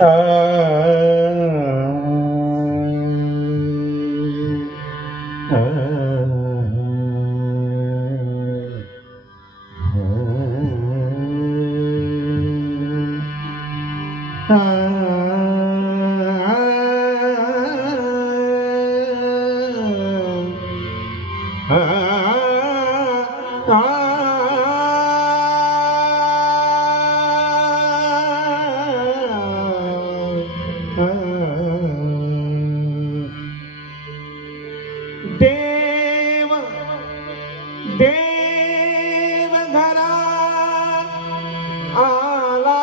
Ah देव देव घरा आला.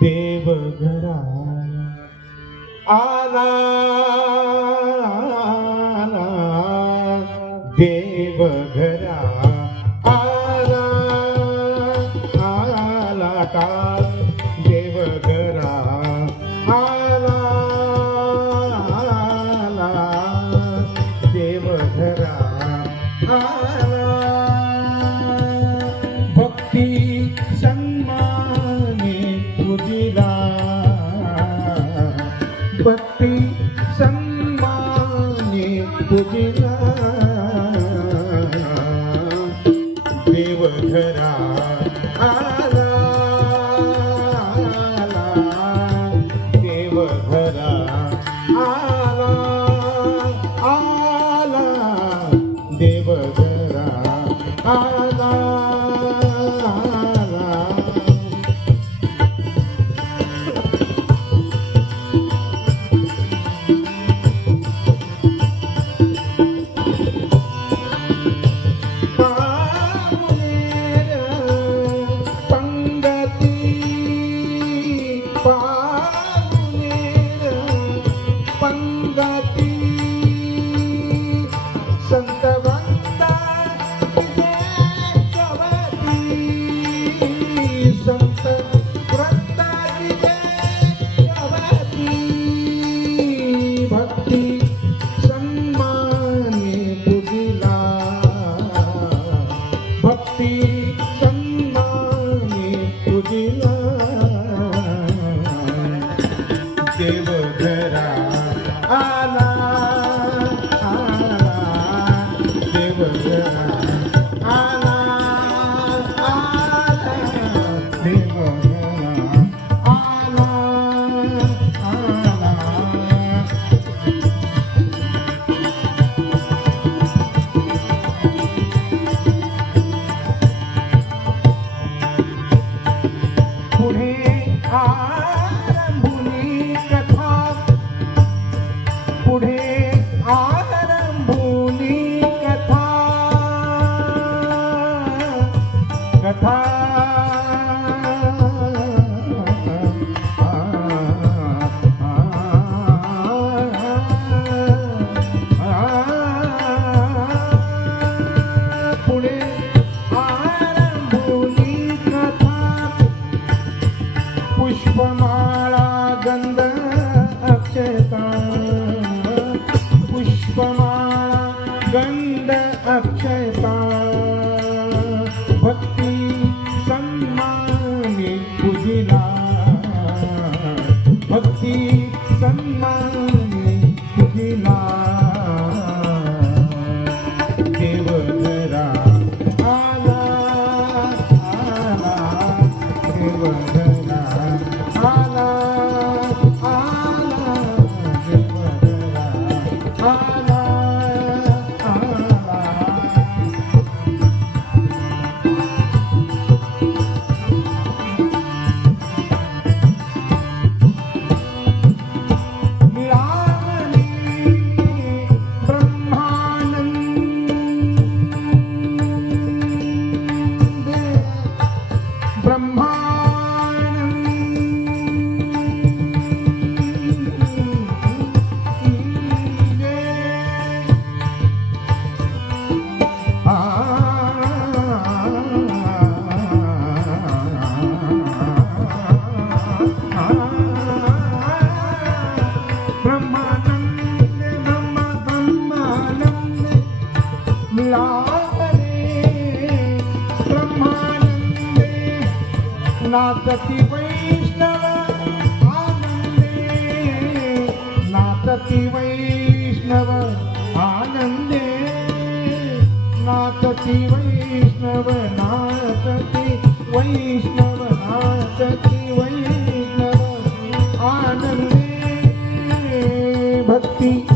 देव घरा आला. देव घरा सङ्गमान्य पूजित ದೇವ पुष्पमाळा गंध अक्षता नाचती वैष्णव आनंदे. नाचती वैष्णव आनंदे. नाचती वैष्णव नाचती वैष्णव नाचती वैष्णव आनंदे. भक्ती